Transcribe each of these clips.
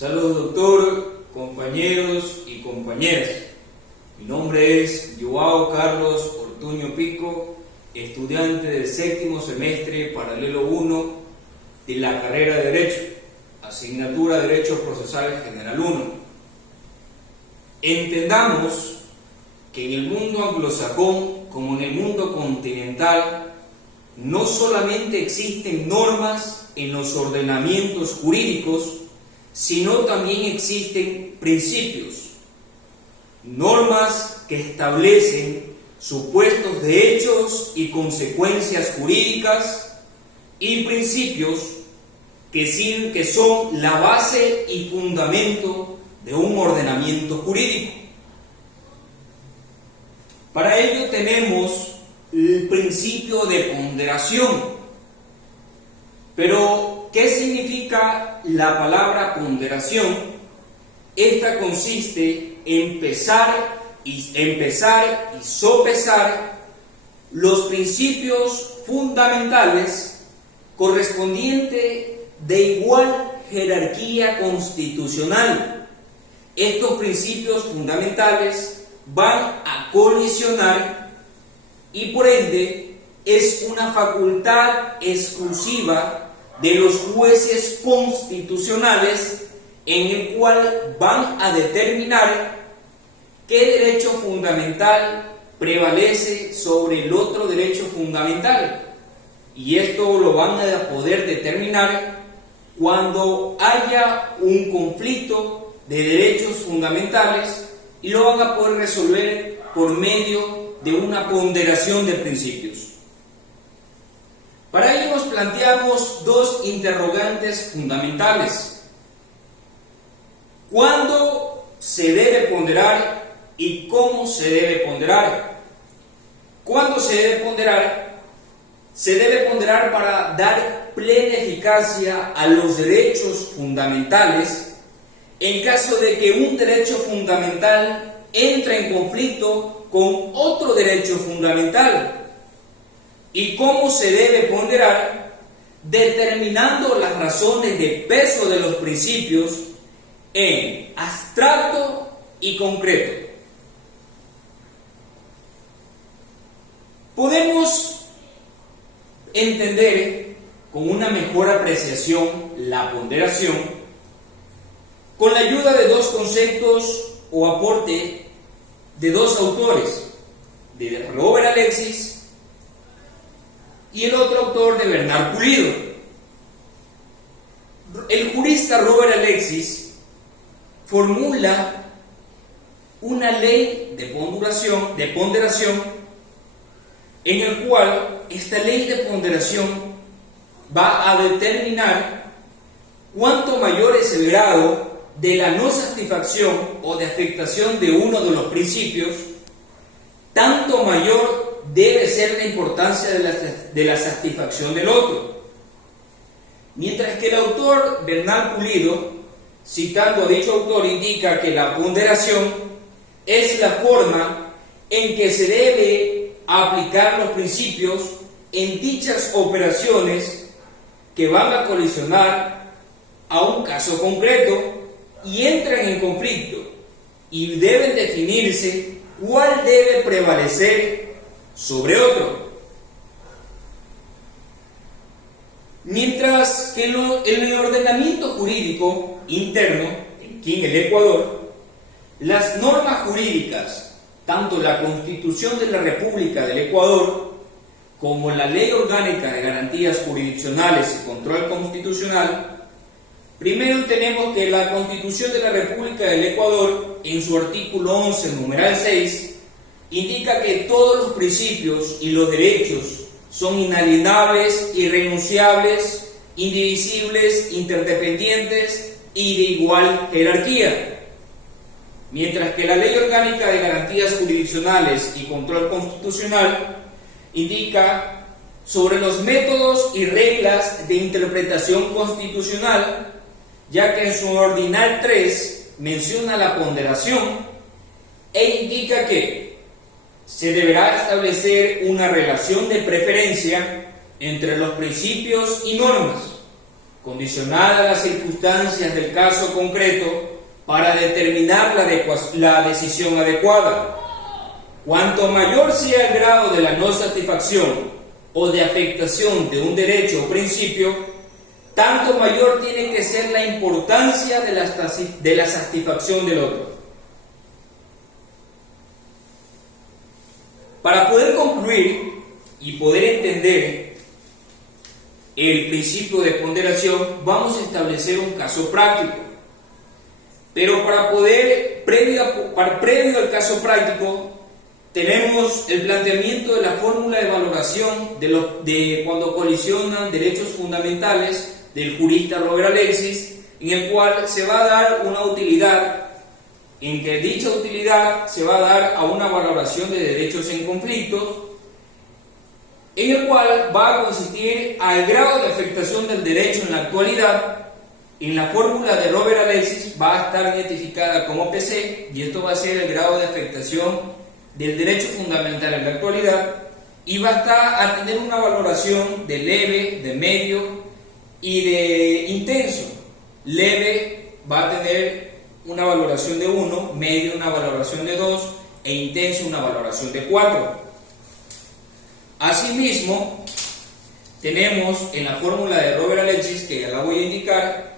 Saludos doctor, compañeros y compañeras. Mi nombre es Joao Carlos Ortuño Pico, estudiante del séptimo semestre paralelo 1 de la carrera de Derecho, asignatura Derecho Procesal General 1. Entendamos que en el mundo anglosajón como en el mundo continental no solamente existen normas en los ordenamientos jurídicos, sino también existen principios, normas que establecen supuestos de hechos y consecuencias jurídicas y principios que son la base y fundamento de un ordenamiento jurídico. Para ello tenemos el principio de ponderación. Pero, ¿qué significa la palabra ponderación? Esta consiste en pesar y sopesar los principios fundamentales correspondientes de igual jerarquía constitucional. Estos principios fundamentales van a colisionar y por ende es una facultad exclusiva de los jueces constitucionales en el cual van a determinar qué derecho fundamental prevalece sobre el otro derecho fundamental. Y esto lo van a poder determinar cuando haya un conflicto de derechos fundamentales y lo van a poder resolver por medio de una ponderación de principios. Para ello nos planteamos dos interrogantes fundamentales. ¿Cuándo se debe ponderar y cómo se debe ponderar? ¿Cuándo se debe ponderar? Se debe ponderar para dar plena eficacia a los derechos fundamentales en caso de que un derecho fundamental entre en conflicto con otro derecho fundamental. ¿Y cómo se debe ponderar? Determinando las razones de peso de los principios en abstracto y concreto. Podemos entender con una mejor apreciación la ponderación con la ayuda de dos conceptos o aporte de dos autores, de Robert Alexis y el otro autor de Bernard Pulido. El jurista Robert Alexis formula una ley de ponderación en el cual esta ley de ponderación va a determinar cuánto mayor es el grado de la no satisfacción o de afectación de uno de los principios, tanto mayor debe ser la importancia de la satisfacción del otro. Mientras que el autor Bernard Pulido, citando a dicho autor, indica que la ponderación es la forma en que se debe aplicar los principios en dichas operaciones que van a colisionar a un caso concreto y entran en conflicto y deben definirse cuál debe prevalecer sobre otro. Mientras que en el ordenamiento jurídico interno, aquí en el Ecuador, las normas jurídicas, tanto la Constitución de la República del Ecuador como la Ley Orgánica de Garantías Jurisdiccionales y Control Constitucional, primero tenemos que la Constitución de la República del Ecuador, en su artículo 11, numeral 6, indica que todos los principios y los derechos son inalienables, irrenunciables, indivisibles, interdependientes y de igual jerarquía. Mientras que la Ley Orgánica de Garantías Jurisdiccionales y Control Constitucional indica sobre los métodos y reglas de interpretación constitucional, ya que en su ordinal 3 menciona la ponderación e indica que se deberá establecer una relación de preferencia entre los principios y normas, condicionada a las circunstancias del caso concreto para determinar la decisión adecuada. Cuanto mayor sea el grado de la no satisfacción o de afectación de un derecho o principio, tanto mayor tiene que ser la importancia de la satisfacción del otro. Para poder concluir y poder entender el principio de ponderación, vamos a establecer un caso práctico. Pero previo al caso práctico, tenemos el planteamiento de la fórmula de valoración de cuando colisionan derechos fundamentales del jurista Robert Alexis, en el cual se va a dar una utilidad, en que dicha utilidad se va a dar a una valoración de derechos en conflicto, en el cual va a consistir al grado de afectación del derecho en la actualidad. En la fórmula de Robert Alexis va a estar identificada como PC, y esto va a ser el grado de afectación del derecho fundamental en la actualidad, y va a tener una valoración de leve, de medio y de intenso. Leve va a tener una valoración de 1, medio una valoración de 2 e intenso una valoración de 4. Asimismo, tenemos en la fórmula de Robert Alexis, que ya la voy a indicar,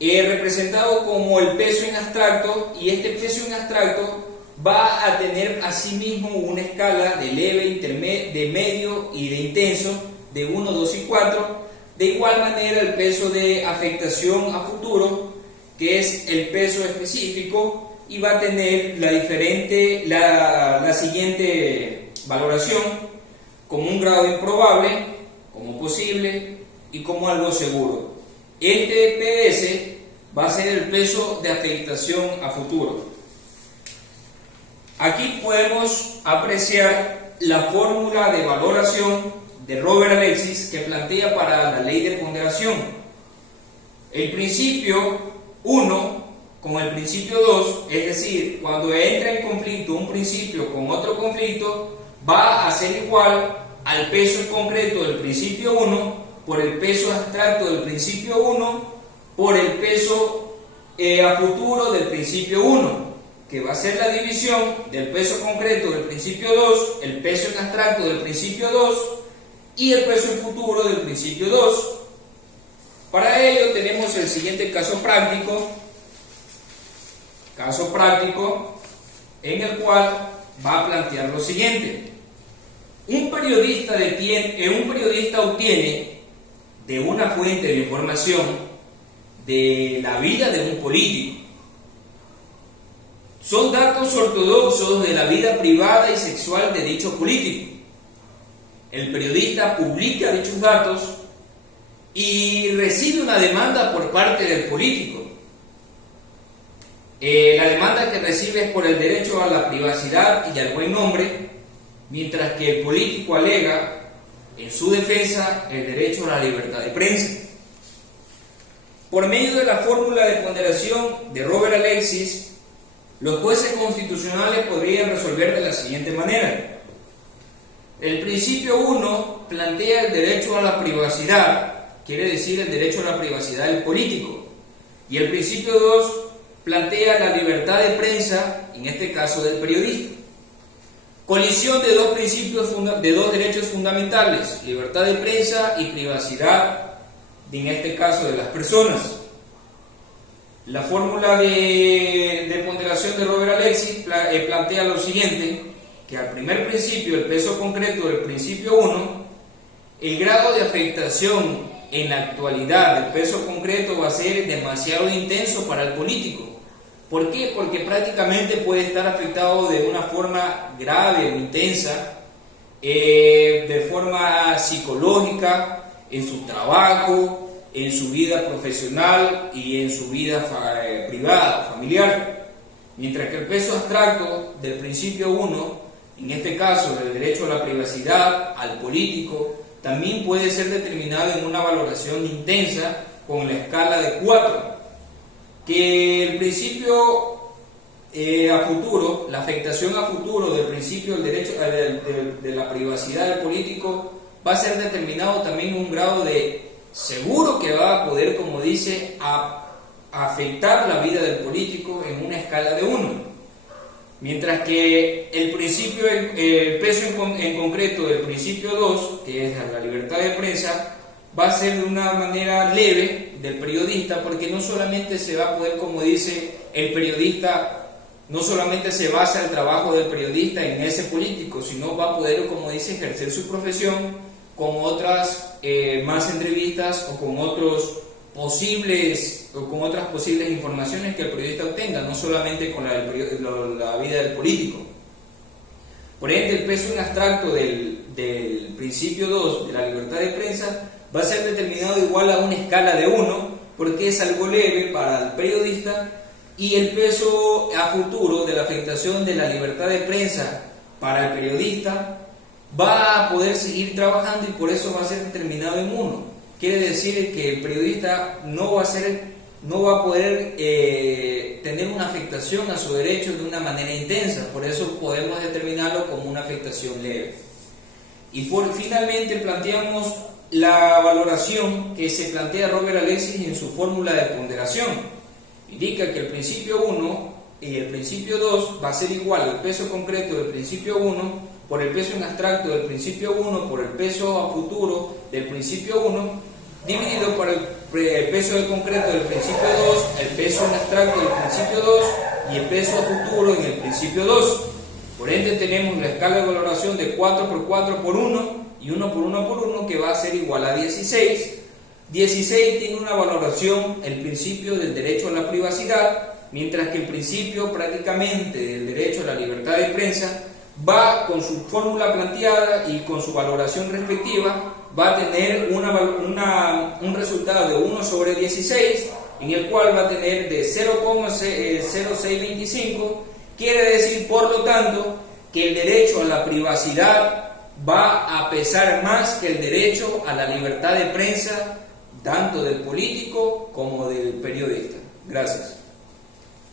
representado como el peso en abstracto, y este peso en abstracto va a tener asimismo una escala de leve, de medio y de intenso de 1, 2 y 4. De igual manera, el peso de afectación a futuro, que es el peso específico, y va a tener la siguiente valoración: como un grado improbable, como posible y como algo seguro. Este PS va a ser el peso de afectación a futuro. Aquí podemos apreciar la fórmula de valoración de Robert Alexis que plantea para la ley de ponderación. El principio 1 con el principio 2, es decir, cuando entra en conflicto un principio con otro conflicto, va a ser igual al peso concreto del principio 1 por el peso abstracto del principio 1 por el peso a futuro del principio 1, que va a ser la división del peso concreto del principio 2, el peso en abstracto del principio 2 y el peso en futuro del principio 2. Para ello tenemos el siguiente caso práctico en el cual va a plantear lo siguiente. Un periodista obtiene de una fuente de información de la vida de un político. Son datos ortodoxos de la vida privada y sexual de dicho político. El periodista publica dichos datos y recibe una demanda por parte del político. La demanda que recibe es por el derecho a la privacidad y al buen nombre, mientras que el político alega en su defensa el derecho a la libertad de prensa. Por medio de la fórmula de ponderación de Robert Alexis, los jueces constitucionales podrían resolver de la siguiente manera. El principio 1 plantea el derecho a la privacidad, quiere decir el derecho a la privacidad del político, y el principio 2 plantea la libertad de prensa, en este caso del periodista. Colisión de dos derechos fundamentales, libertad de prensa y privacidad, en este caso de las personas. La fórmula de ponderación de Robert Alexis plantea lo siguiente, que al primer principio, el peso concreto del principio 1, el grado de afectación en la actualidad del peso concreto va a ser demasiado intenso para el político. ¿Por qué? Porque prácticamente puede estar afectado de una forma grave o intensa, de forma psicológica, en su trabajo, en su vida profesional y en su vida privada, familiar. Mientras que el peso abstracto del principio 1, en este caso del derecho a la privacidad al político, también puede ser determinado en una valoración intensa con la escala de 4. Que el principio a futuro, la afectación a futuro del principio del derecho de la privacidad del político va a ser determinado también en un grado de seguro que va a poder, como dice, afectar la vida del político en una escala de 1. Mientras que el principio, el peso en concreto del principio 2, que es la libertad de prensa, va a ser de una manera leve del periodista, porque no solamente se va a poder, como dice el periodista, no solamente se basa el trabajo del periodista en ese político, sino va a poder, como dice, ejercer su profesión con otras más entrevistas o con otras posibles informaciones que el periodista obtenga, no solamente con la vida del político. Por ende, el peso en abstracto del principio 2 de la libertad de prensa va a ser determinado igual a una escala de 1, porque es algo leve para el periodista, y el peso a futuro de la afectación de la libertad de prensa para el periodista va a poder seguir trabajando, y por eso va a ser determinado en 1. Quiere decir que el periodista no va a poder tener una afectación a su derecho de una manera intensa, por eso podemos determinarlo como una afectación leve. Y finalmente planteamos la valoración que se plantea Robert Alexis en su fórmula de ponderación. Indica que el principio 1 y el principio 2 va a ser igual al peso concreto del principio 1 por el peso en abstracto del principio 1 por el peso a futuro del principio 1 dividido por el peso del concreto del principio 2, el peso en abstracto del principio 2 y el peso a futuro en el principio 2. Por ende tenemos la escala de valoración de 4 por 4 por 1 y 1 por 1 por 1, que va a ser igual a 16. 16 tiene una valoración, el principio del derecho a la privacidad, mientras que el principio prácticamente del derecho a la libertad de prensa va con su fórmula planteada y con su valoración respectiva, va a tener un resultado de 1 sobre 16, en el cual va a tener de 0,0625, quiere decir por lo tanto que el derecho a la privacidad va a pesar más que el derecho a la libertad de prensa, tanto del político como del periodista. Gracias.